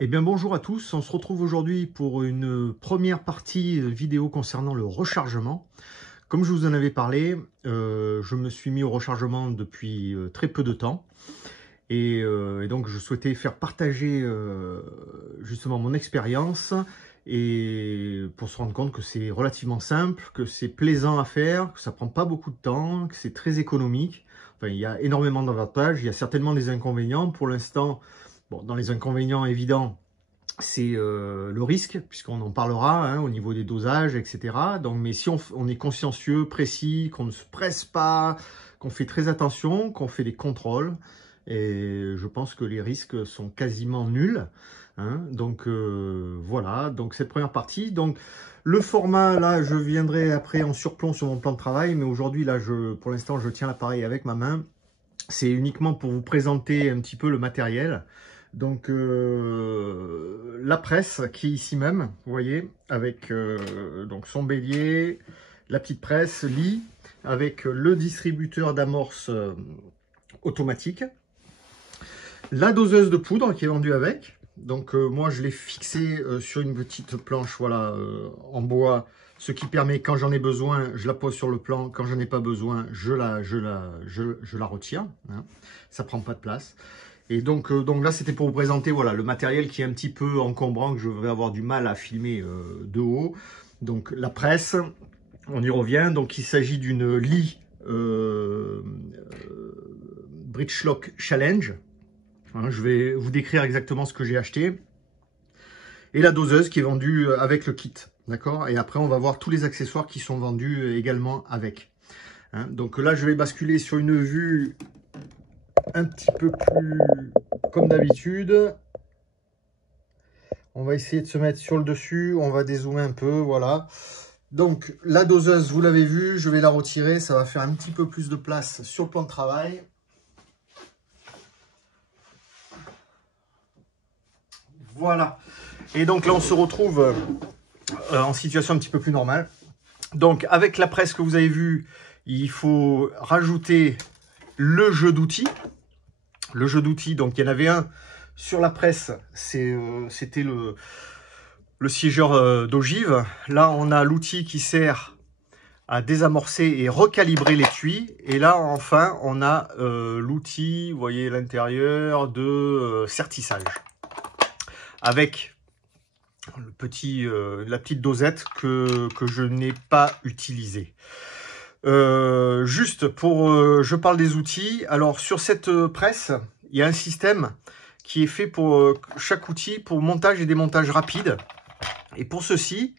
Eh bien bonjour à tous, on se retrouve aujourd'hui pour une première partie vidéo concernant le rechargement. Comme je vous en avais parlé, je me suis mis au rechargement depuis très peu de temps. Et donc je souhaitais faire partager justement mon expérience et pour se rendre compte que c'est relativement simple, que c'est plaisant à faire, que ça prend pas beaucoup de temps, que c'est très économique. Enfin, il y a énormément d'avantages, il y a certainement des inconvénients. Pour l'instant, bon, dans les inconvénients évidents, c'est le risque, puisqu'on en parlera hein, au niveau des dosages, etc. Donc, mais si on est consciencieux, précis, qu'on ne se presse pas, qu'on fait très attention, qu'on fait des contrôles, et je pense que les risques sont quasiment nuls. Hein. Donc voilà, donc cette première partie. Donc le format, là, je viendrai après en surplomb sur mon plan de travail, mais aujourd'hui, là, pour l'instant, je tiens l'appareil avec ma main. C'est uniquement pour vous présenter un petit peu le matériel. Donc la presse qui est ici même, vous voyez, avec donc son bélier, la petite presse, lit, avec le distributeur d'amorce automatique, la doseuse de poudre qui est vendue avec. Donc moi je l'ai fixée sur une petite planche voilà, en bois, ce qui permet quand j'en ai besoin, je la pose sur le plan, quand j'en ai pas besoin, je la retire, hein. Ça prend pas de place. Et donc là, c'était pour vous présenter voilà, le matériel qui est un petit peu encombrant, que je vais avoir du mal à filmer de haut. Donc la presse, on y revient. Donc il s'agit d'une Lee Bridge Lock Challenge. Hein, je vais vous décrire exactement ce que j'ai acheté. Et la doseuse qui est vendue avec le kit. D'accord. Et après, on va voir tous les accessoires qui sont vendus également avec. Hein, donc là, je vais basculer sur une vue un petit peu plus comme d'habitude. On va essayer de se mettre sur le dessus, on va dézoomer un peu, voilà. Donc la doseuse, vous l'avez vu, je vais la retirer, ça va faire un petit peu plus de place sur le plan de travail. Voilà. Et donc là on se retrouve en situation un petit peu plus normale. Donc avec la presse que vous avez vue, il faut rajouter le jeu d'outils. Le jeu d'outils, donc il y en avait un sur la presse, c'était le siégeur d'ogive. Là, on a l'outil qui sert à désamorcer et recalibrer l'étui. Et là, enfin, on a l'outil, vous voyez l'intérieur, de sertissage. Avec la petite dosette que je n'ai pas utilisée. Juste pour, je parle des outils. Alors sur cette presse, il y a un système qui est fait pour chaque outil pour montage et démontage rapide. Et pour ceci,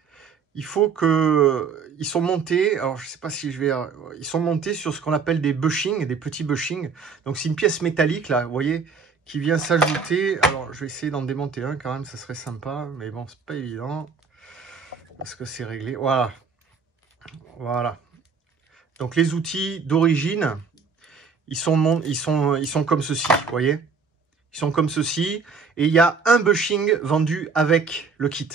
il faut que ils sont montés. Alors je sais pas si je vais, ils sont montés sur ce qu'on appelle des bushings, des petits bushings. Donc c'est une pièce métallique là, vous voyez, qui vient s'ajouter. Alors je vais essayer d'en démonter un quand même, ça serait sympa, mais bon c'est pas évident parce que c'est réglé. Voilà, voilà. Donc les outils d'origine, ils sont comme ceci, vous voyez. Ils sont comme ceci. Et il y a un bushing vendu avec le kit.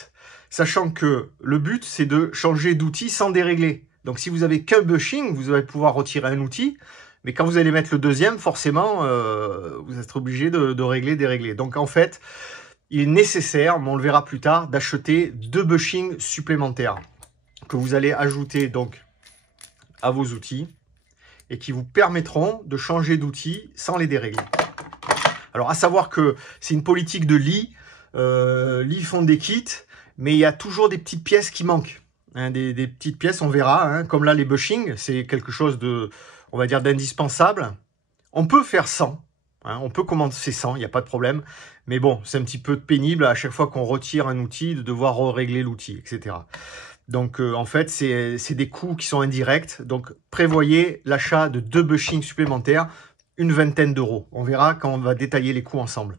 Sachant que le but, c'est de changer d'outil sans dérégler. Donc si vous avez qu'un bushing, vous allez pouvoir retirer un outil. Mais quand vous allez mettre le deuxième, forcément, vous êtes obligé de régler, dérégler. Donc en fait, il est nécessaire, mais on le verra plus tard, d'acheter 2 bushings supplémentaires que vous allez ajouter donc à vos outils et qui vous permettront de changer d'outil sans les dérégler. Alors à savoir que c'est une politique de Lee. Lee font des kits, mais il y a toujours des petites pièces qui manquent. Hein, des petites pièces, on verra. Hein, comme là les bushings, c'est quelque chose de, on va dire, d'indispensable. On peut faire sans. Hein, on peut commencer sans, il n'y a pas de problème. Mais bon, c'est un petit peu pénible à chaque fois qu'on retire un outil de devoir régler l'outil, etc. Donc en fait, c'est des coûts qui sont indirects. Donc prévoyez l'achat de 2 bushings supplémentaires, une vingtaine d'euros. On verra quand on va détailler les coûts ensemble.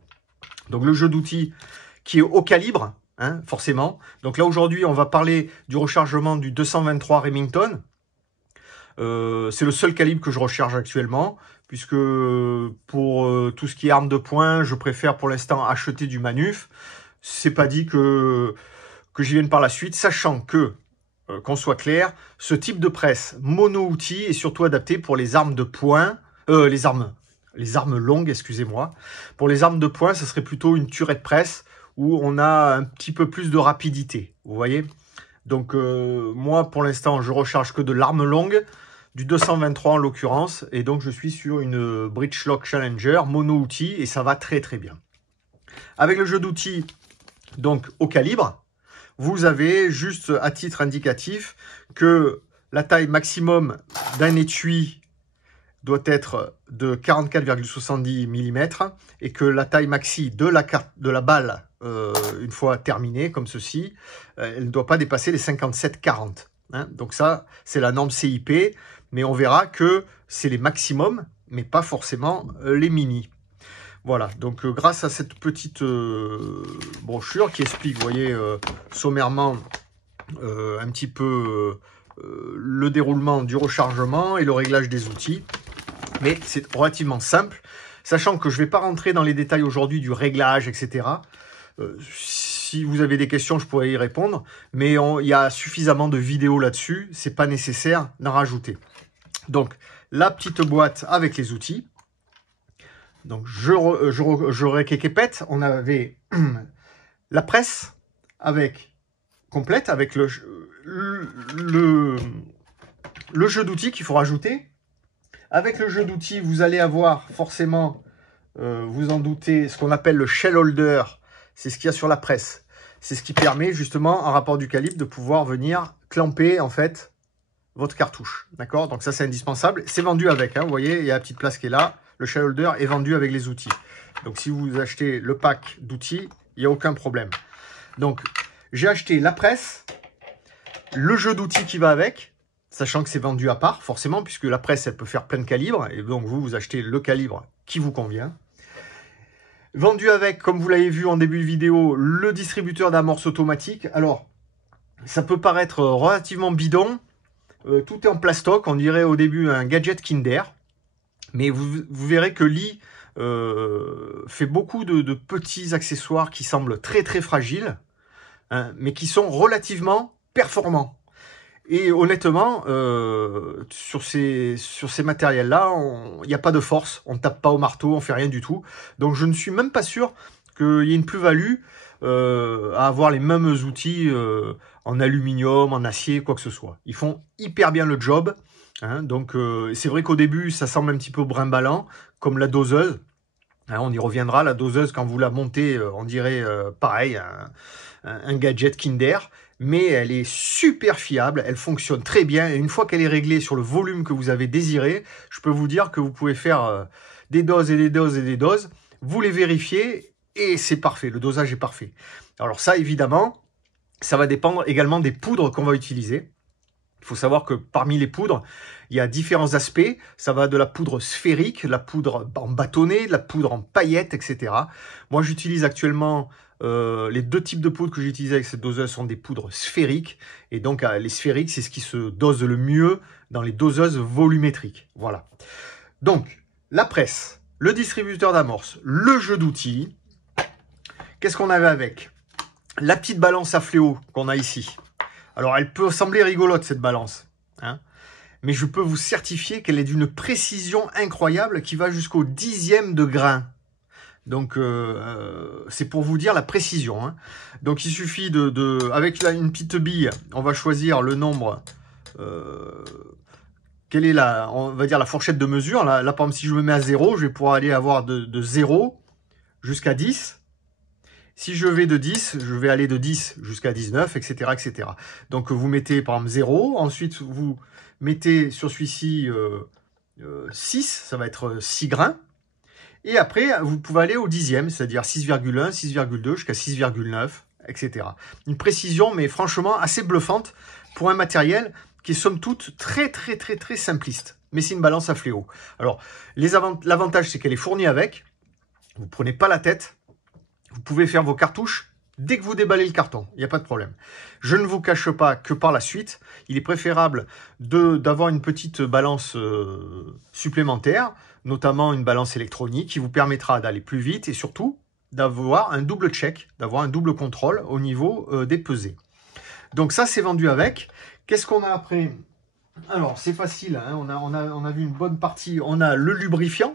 Donc le jeu d'outils qui est au calibre, hein, forcément. Donc là aujourd'hui, on va parler du rechargement du 223 Remington. C'est le seul calibre que je recharge actuellement, puisque pour tout ce qui est arme de poing, je préfère pour l'instant acheter du manuf. C'est pas dit que j'y vienne par la suite, sachant que, qu'on soit clair, ce type de presse mono-outil est surtout adapté pour les armes de poing, les armes longues, excusez-moi. Pour les armes de poing, ce serait plutôt une turette presse où on a un petit peu plus de rapidité, vous voyez. Donc moi pour l'instant je recharge que de l'arme longue, du 223 en l'occurrence, et donc je suis sur une Breechlock Challenger mono outil et ça va très très bien. Avec le jeu d'outils donc au calibre, vous avez juste à titre indicatif que la taille maximum d'un étui doit être de 44,70 mm et que la taille maxi de la balle, une fois terminée comme ceci, elle ne doit pas dépasser les 57,40. Hein. Donc ça, c'est la norme CIP, mais on verra que c'est les maximums, mais pas forcément les mini. Voilà, donc grâce à cette petite brochure qui explique, vous voyez, sommairement un petit peu le déroulement du rechargement et le réglage des outils, mais c'est relativement simple, sachant que je ne vais pas rentrer dans les détails aujourd'hui du réglage, etc. Si vous avez des questions, je pourrais y répondre, mais il y a suffisamment de vidéos là-dessus, c'est pas nécessaire d'en rajouter. Donc, la petite boîte avec les outils. Donc, je récapépète, on avait la presse complète avec le jeu d'outils qu'il faut rajouter. Avec le jeu d'outils, vous allez avoir forcément, vous en doutez, ce qu'on appelle le shell holder. C'est ce qu'il y a sur la presse. C'est ce qui permet justement, en rapport du calibre, de pouvoir venir clamper en fait votre cartouche. D'accord? Donc ça, c'est indispensable. C'est vendu avec, hein, vous voyez, il y a la petite place qui est là. Le shell holder est vendu avec les outils. Donc si vous achetez le pack d'outils, il n'y a aucun problème. Donc j'ai acheté la presse, le jeu d'outils qui va avec, sachant que c'est vendu à part, forcément, puisque la presse, elle peut faire plein de calibres, et donc vous achetez le calibre qui vous convient. Vendu avec, comme vous l'avez vu en début de vidéo, le distributeur d'amorce automatique. Alors, ça peut paraître relativement bidon, tout est en plastoc, on dirait au début un gadget Kinder, mais vous verrez que Lee fait beaucoup de petits accessoires qui semblent très très fragiles, hein, mais qui sont relativement performants. Et honnêtement, sur ces matériels-là, il n'y a pas de force, on ne tape pas au marteau, on fait rien du tout. Donc je ne suis même pas sûr qu'il y ait une plus-value à avoir les mêmes outils en aluminium, en acier, quoi que ce soit. Ils font hyper bien le job. Hein, donc c'est vrai qu'au début, ça semble un petit peu brimballant, comme la doseuse. Hein, on y reviendra, la doseuse, quand vous la montez, on dirait pareil, un gadget Kinder. Mais elle est super fiable, elle fonctionne très bien, et une fois qu'elle est réglée sur le volume que vous avez désiré, je peux vous dire que vous pouvez faire des doses et des doses et des doses, vous les vérifiez, et c'est parfait, le dosage est parfait. Alors ça, évidemment, ça va dépendre également des poudres qu'on va utiliser. Il faut savoir que parmi les poudres, il y a différents aspects. Ça va de la poudre sphérique, la poudre en bâtonnet, de la poudre en paillettes, etc. Moi, j'utilise actuellement les deux types de poudres que j'utilise avec cette doseuse sont des poudres sphériques. Et donc, les sphériques, c'est ce qui se dose le mieux dans les doseuses volumétriques. Voilà. Donc, la presse, le distributeur d'amorce, le jeu d'outils. Qu'est-ce qu'on avait avec? La petite balance à fléau qu'on a ici. Alors, elle peut sembler rigolote, cette balance, hein, mais je peux vous certifier qu'elle est d'une précision incroyable qui va jusqu'au 10e de grain. Donc, c'est pour vous dire la précision. Hein. Donc, il suffit avec une petite bille, on va choisir le nombre, quelle est on va dire la fourchette de mesure. Là, par exemple, si je me mets à 0, je vais pouvoir aller avoir de 0 jusqu'à 10. Si je vais de 10, je vais aller de 10 jusqu'à 19, etc., etc. Donc, vous mettez par exemple 0. Ensuite, vous mettez sur celui-ci 6. Ça va être 6 grains. Et après, vous pouvez aller au 10e, c'est-à-dire 6,1, 6,2 jusqu'à 6,9, etc. Une précision, mais franchement, assez bluffante pour un matériel qui est somme toute très, très, très, très simpliste. Mais c'est une balance à fléau. Alors, l'avantage, c'est qu'elle est fournie avec. Vous ne prenez pas la tête. Vous pouvez faire vos cartouches dès que vous déballez le carton. Il n'y a pas de problème. Je ne vous cache pas que par la suite, il est préférable d'avoir une petite balance supplémentaire, notamment une balance électronique qui vous permettra d'aller plus vite et surtout d'avoir un double check, d'avoir un double contrôle au niveau des pesées. Donc ça, c'est vendu avec. Qu'est-ce qu'on a après? Alors, c'est facile. Hein, on a vu une bonne partie. On a le lubrifiant.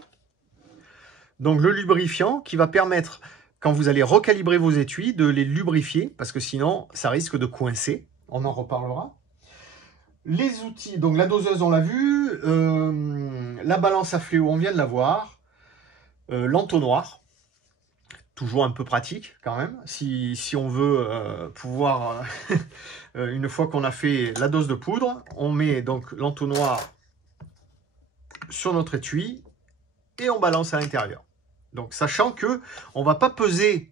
Donc, le lubrifiant qui va permettre quand vous allez recalibrer vos étuis, de les lubrifier, parce que sinon, ça risque de coincer. On en reparlera. Les outils, donc la doseuse, on l'a vu. La balance à fléau, on vient de la voir. L'entonnoir, toujours un peu pratique quand même, si on veut pouvoir, une fois qu'on a fait la dose de poudre, on met donc l'entonnoir sur notre étui et on balance à l'intérieur. Donc sachant que on va pas peser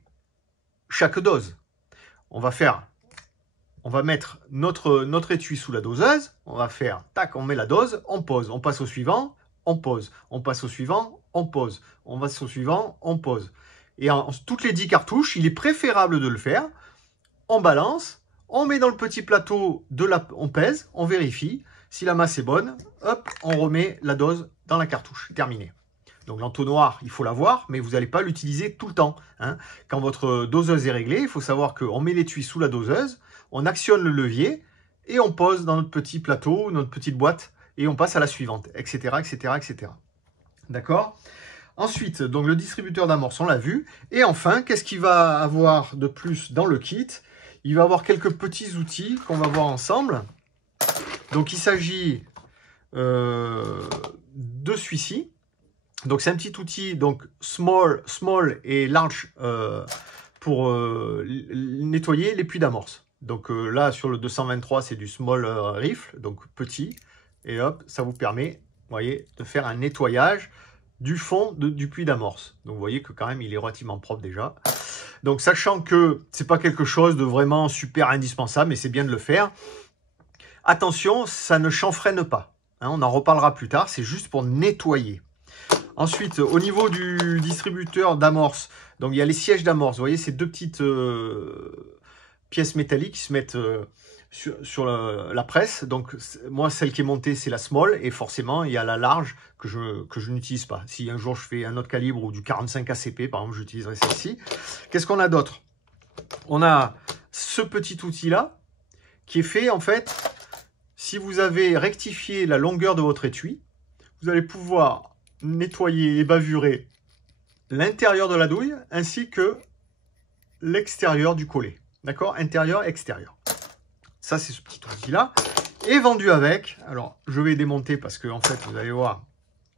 chaque dose, on va mettre notre étui sous la doseuse, on va faire tac, on met la dose, on pose, on passe au suivant, on pose, on passe au suivant, on pose, on passe au suivant, on pose. Et en toutes les 10 cartouches, il est préférable de le faire. On balance, on met dans le petit plateau, on pèse, on vérifie. Si la masse est bonne, hop, on remet la dose dans la cartouche. Terminé. Donc l'entonnoir, il faut l'avoir, mais vous n'allez pas l'utiliser tout le temps. Hein. Quand votre doseuse est réglée, il faut savoir qu'on met l'étui sous la doseuse, on actionne le levier et on pose dans notre petit plateau, notre petite boîte, et on passe à la suivante, etc., etc., etc. D'accord ? Ensuite, donc le distributeur d'amorce, on l'a vu. Et enfin, qu'est-ce qu'il va avoir de plus dans le kit? Il va avoir quelques petits outils qu'on va voir ensemble. Donc, il s'agit de celui-ci. Donc, c'est un petit outil, donc small et large pour nettoyer les puits d'amorce. Donc là, sur le 223, c'est du small rifle, donc petit. Et hop, ça vous permet, vous voyez, de faire un nettoyage du fond du puits d'amorce. Donc vous voyez que quand même il est relativement propre déjà. Donc sachant que c'est pas quelque chose de vraiment super indispensable, mais c'est bien de le faire. Attention, ça ne chanfreine pas. Hein, on en reparlera plus tard, c'est juste pour nettoyer. Ensuite, au niveau du distributeur d'amorce, donc il y a les sièges d'amorce. Vous voyez ces deux petites pièces métalliques qui se mettent sur la presse. Donc moi, celle qui est montée, c'est la small, et forcément il y a la large que je n'utilise pas. Si un jour je fais un autre calibre ou du 45 ACP, par exemple, j'utiliserai celle-ci. Qu'est-ce qu'on a d'autre? On a ce petit outil là qui est fait, en fait, si vous avez rectifié la longueur de votre étui, vous allez pouvoir nettoyer et bavurer l'intérieur de la douille ainsi que l'extérieur du collet. D'accord? Intérieur, extérieur. Ça, c'est ce petit outil-là. Et vendu avec. Alors, je vais démonter parce que, en fait, vous allez voir.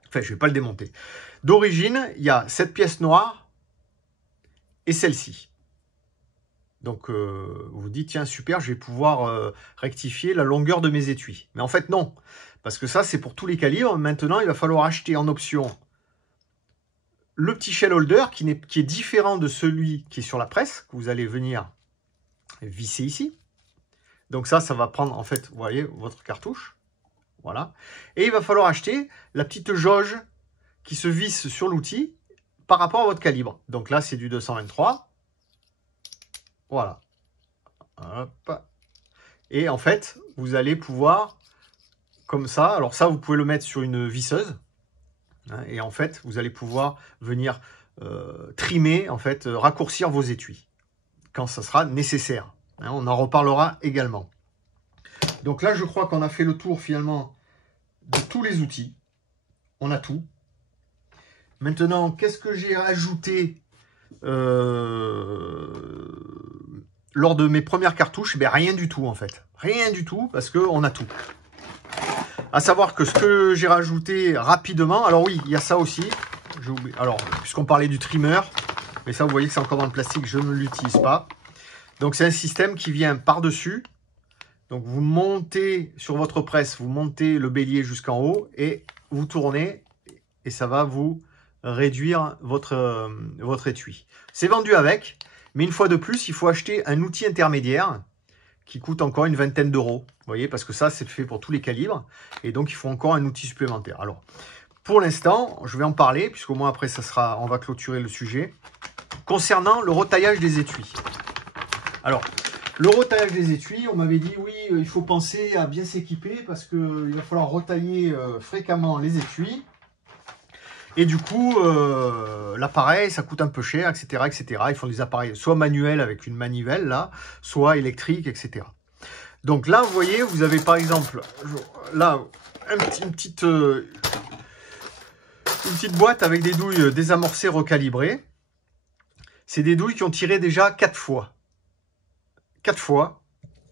Enfin, je ne vais pas le démonter. D'origine, il y a cette pièce noire et celle-ci. Donc, vous vous dites, tiens, super, je vais pouvoir rectifier la longueur de mes étuis. Mais en fait, non. Parce que ça, c'est pour tous les calibres. Maintenant, il va falloir acheter en option le petit shell holder qui est différent de celui qui est sur la presse, que vous allez venir visser ici. Donc ça va prendre, en fait, vous voyez, votre cartouche. Voilà. Et il va falloir acheter la petite jauge qui se visse sur l'outil par rapport à votre calibre. Donc là, c'est du 223. Voilà. Hop. Et en fait, vous allez pouvoir, comme ça, alors ça, vous pouvez le mettre sur une visseuse. Hein, et en fait, vous allez pouvoir venir trimer, en fait, raccourcir vos étuis quand ça sera nécessaire. Hein, on en reparlera également. Donc là, je crois qu'on a fait le tour finalement de tous les outils. On a tout. Maintenant, qu'est-ce que j'ai ajouté lors de mes premières cartouches? Ben, rien du tout en fait. Rien du tout parce qu'on a tout. À savoir que ce que j'ai rajouté rapidement, alors oui, il y a ça aussi. J'ai oublié. Alors, puisqu'on parlait du trimmer, mais ça, vous voyez que c'est encore dans le plastique, je ne l'utilise pas. Donc, c'est un système qui vient par-dessus. Donc, vous montez sur votre presse, vous montez le bélier jusqu'en haut et vous tournez et ça va vous réduire votre étui. C'est vendu avec, mais une fois de plus, il faut acheter un outil intermédiaire qui coûte encore une vingtaine d'euros. Vous voyez, parce que ça, c'est fait pour tous les calibres. Et donc, il faut encore un outil supplémentaire. Alors, pour l'instant, je vais en parler, puisqu'au moins après, on va clôturer le sujet. Concernant le retaillage des étuis. Alors, le retaillage des étuis, on m'avait dit, oui, il faut penser à bien s'équiper, parce qu'il va falloir retailler fréquemment les étuis. Et du coup, l'appareil, ça coûte un peu cher, etc., etc. Ils font des appareils soit manuels avec une manivelle, là, soit électriques, etc. Donc là, vous voyez, vous avez par exemple, là, une petite boîte avec des douilles désamorcées recalibrées. C'est des douilles qui ont tiré déjà 4 fois. 4 fois.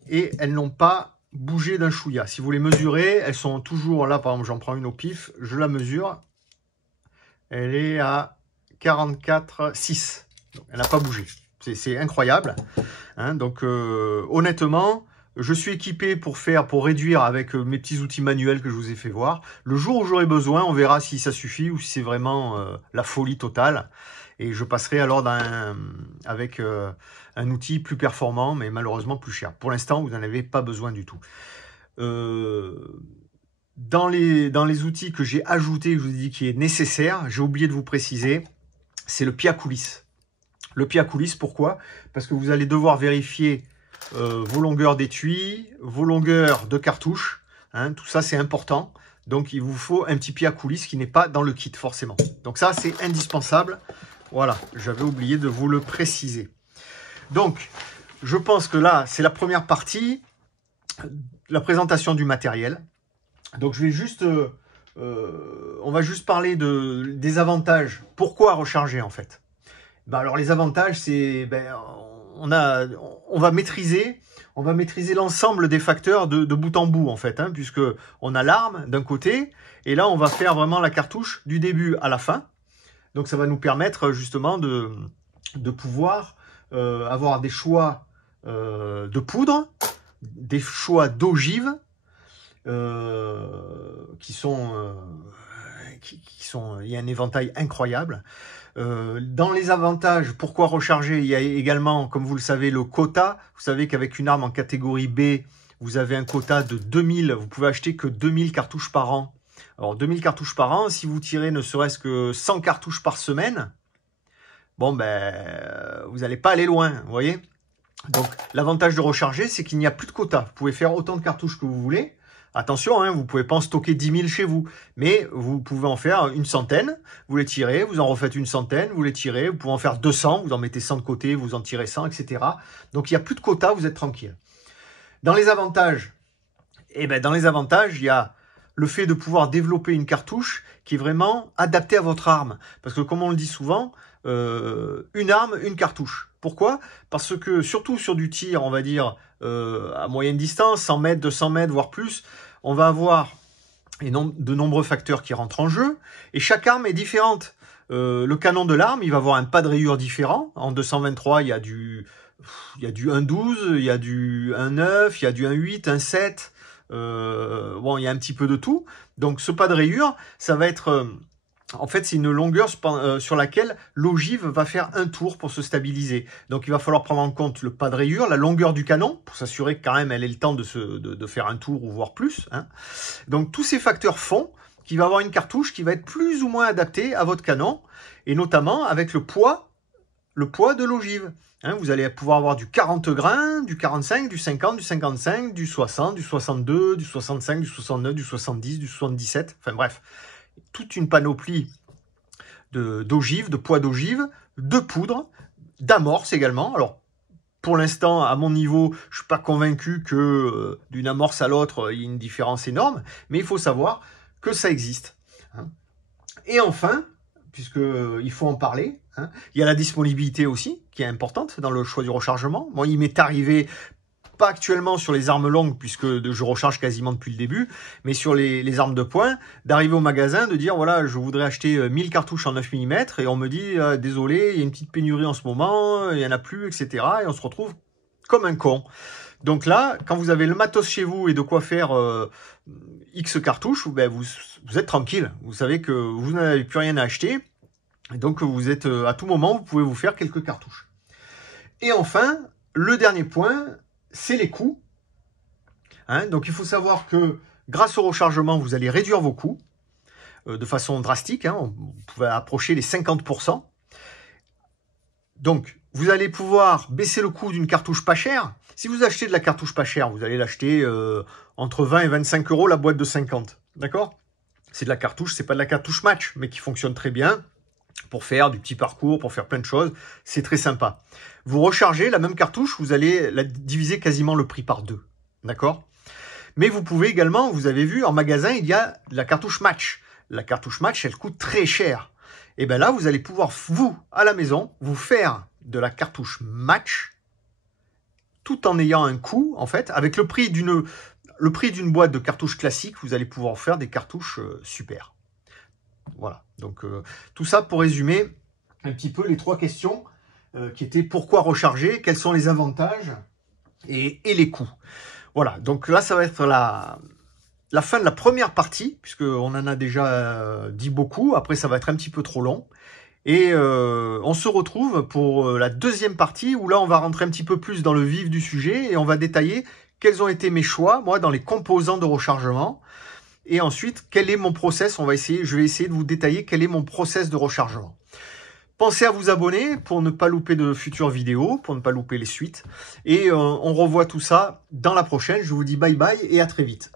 Et elles n'ont pas bougé d'un chouïa. Si vous les mesurez, elles sont toujours là. Par exemple, j'en prends une au pif. Je la mesure. Elle est à 44,6. Elle n'a pas bougé. C'est incroyable. Hein, donc, honnêtement, je suis équipé pour réduire avec mes petits outils manuels que je vous ai fait voir. Le jour où j'aurai besoin, on verra si ça suffit ou si c'est vraiment la folie totale. Et je passerai alors avec un outil plus performant, mais malheureusement plus cher. Pour l'instant, vous n'en avez pas besoin du tout. Dans les outils que j'ai ajoutés, je vous ai dit qui est nécessaire, j'ai oublié de vous préciser, c'est le pied à coulisse. Le pied à coulisse, pourquoi? Parce que vous allez devoir vérifier vos longueurs d'étui, vos longueurs de cartouches. Hein, tout ça, c'est important. Donc, il vous faut un petit pied à coulisse qui n'est pas dans le kit, forcément. Donc ça, c'est indispensable. Voilà, j'avais oublié de vous le préciser. Donc, je pense que là, c'est la première partie, la présentation du matériel. Donc, je vais juste, on va juste parler des avantages. Pourquoi recharger, en fait? Ben alors, les avantages, c'est, on va maîtriser l'ensemble des facteurs de bout en bout, en fait, hein, puisque on a l'arme d'un côté, et là, on va faire vraiment la cartouche du début à la fin. Donc, ça va nous permettre justement de pouvoir avoir des choix de poudre, des choix d'ogives qui sont, il y a un éventail incroyable. Dans les avantages, pourquoi recharger? Il y a également, comme vous le savez, le quota. Vous savez qu'avec une arme en catégorie B, vous avez un quota de 2000. Vous pouvez acheter que 2000 cartouches par an. Alors, 2000 cartouches par an, si vous tirez ne serait-ce que 100 cartouches par semaine, bon, vous n'allez pas aller loin, vous voyez. Donc, l'avantage de recharger, c'est qu'il n'y a plus de quota. Vous pouvez faire autant de cartouches que vous voulez. Attention, hein, vous ne pouvez pas en stocker 10 000 chez vous, mais vous pouvez en faire une centaine, vous les tirez, vous en refaites une centaine, vous les tirez, vous pouvez en faire 200, vous en mettez 100 de côté, vous en tirez 100, etc. Donc, il n'y a plus de quota, vous êtes tranquille. Dans les avantages, il y a le fait de pouvoir développer une cartouche qui est vraiment adaptée à votre arme. Parce que comme on le dit souvent, une arme, une cartouche. Pourquoi? Parce que surtout sur du tir, on va dire, à moyenne distance, 100 mètres, 200 mètres, voire plus, on va avoir de nombreux facteurs qui rentrent en jeu. Et chaque arme est différente. Le canon de l'arme, il va avoir un pas de rayure différent. En 223, il y a du 1,12, il y a du 1,9, il y a du 1,8, 1,7. Bon, il y a un petit peu de tout. Donc, ce pas de rayure, ça va être... en fait, c'est une longueur sur laquelle l'ogive va faire un tour pour se stabiliser. Donc, il va falloir prendre en compte le pas de rayure, la longueur du canon, pour s'assurer que quand même elle ait le temps de faire un tour ou voire plus. Hein. Donc, tous ces facteurs font qu'il va avoir une cartouche qui va être plus ou moins adaptée à votre canon, et notamment avec le poids de l'ogive. Hein, vous allez pouvoir avoir du 40 grains, du 45, du 50, du 55, du 60, du 62, du 65, du 69, du 70, du 77, enfin bref, toute une panoplie d'ogives, de poids d'ogive, de poudre, d'amorce également. Alors, pour l'instant, à mon niveau, je ne suis pas convaincu que d'une amorce à l'autre, il y ait une différence énorme, mais il faut savoir que ça existe. Hein. Et enfin, puisqu'il faut en parler, hein, il y a la disponibilité aussi, qui est importante dans le choix du rechargement. Moi, il m'est arrivé, pas actuellement sur les armes longues, puisque je recharge quasiment depuis le début, mais sur les armes de poing, d'arriver au magasin, de dire, voilà, je voudrais acheter 1000 cartouches en 9 mm, et on me dit, désolé, il y a une petite pénurie en ce moment, il n'y en a plus, etc. Et on se retrouve comme un con. Donc là, quand vous avez le matos chez vous et de quoi faire X cartouches, vous êtes tranquille. Vous savez que vous n'avez plus rien à acheter. Et donc, vous êtes à tout moment, vous pouvez vous faire quelques cartouches. Et enfin, le dernier point, c'est les coûts. Hein, donc, il faut savoir que grâce au rechargement, vous allez réduire vos coûts de façon drastique. Hein, vous pouvez approcher les 50%. Donc, vous allez pouvoir baisser le coût d'une cartouche pas chère. Si vous achetez de la cartouche pas chère, vous allez l'acheter entre 20 et 25 euros la boîte de 50. D'accord? C'est de la cartouche, c'est pas de la cartouche match, mais qui fonctionne très bien pour faire du petit parcours, pour faire plein de choses. C'est très sympa. Vous rechargez la même cartouche, vous allez la diviser quasiment le prix par 2. D'accord? Mais vous pouvez également, vous avez vu, en magasin, il y a la cartouche match. La cartouche match, elle coûte très cher. Et bien là, vous allez pouvoir, vous, à la maison, vous faire de la cartouche match, tout en ayant un coût, en fait, avec le prix d'une boîte de cartouches classique, vous allez pouvoir faire des cartouches super. Voilà, donc tout ça pour résumer un petit peu les 3 questions qui étaient pourquoi recharger, quels sont les avantages et les coûts. Voilà, donc là ça va être la fin de la première partie, puisqu'on en a déjà dit beaucoup, après ça va être un petit peu trop long. Et on se retrouve pour la deuxième partie, où là on va rentrer un petit peu plus dans le vif du sujet, et on va détailler quels ont été mes choix, moi, dans les composants de rechargement. Et ensuite, quel est mon process, je vais essayer de vous détailler quel est mon process de rechargement. Pensez à vous abonner pour ne pas louper de futures vidéos, pour ne pas louper les suites. Et on revoit tout ça dans la prochaine. Je vous dis bye bye et à très vite.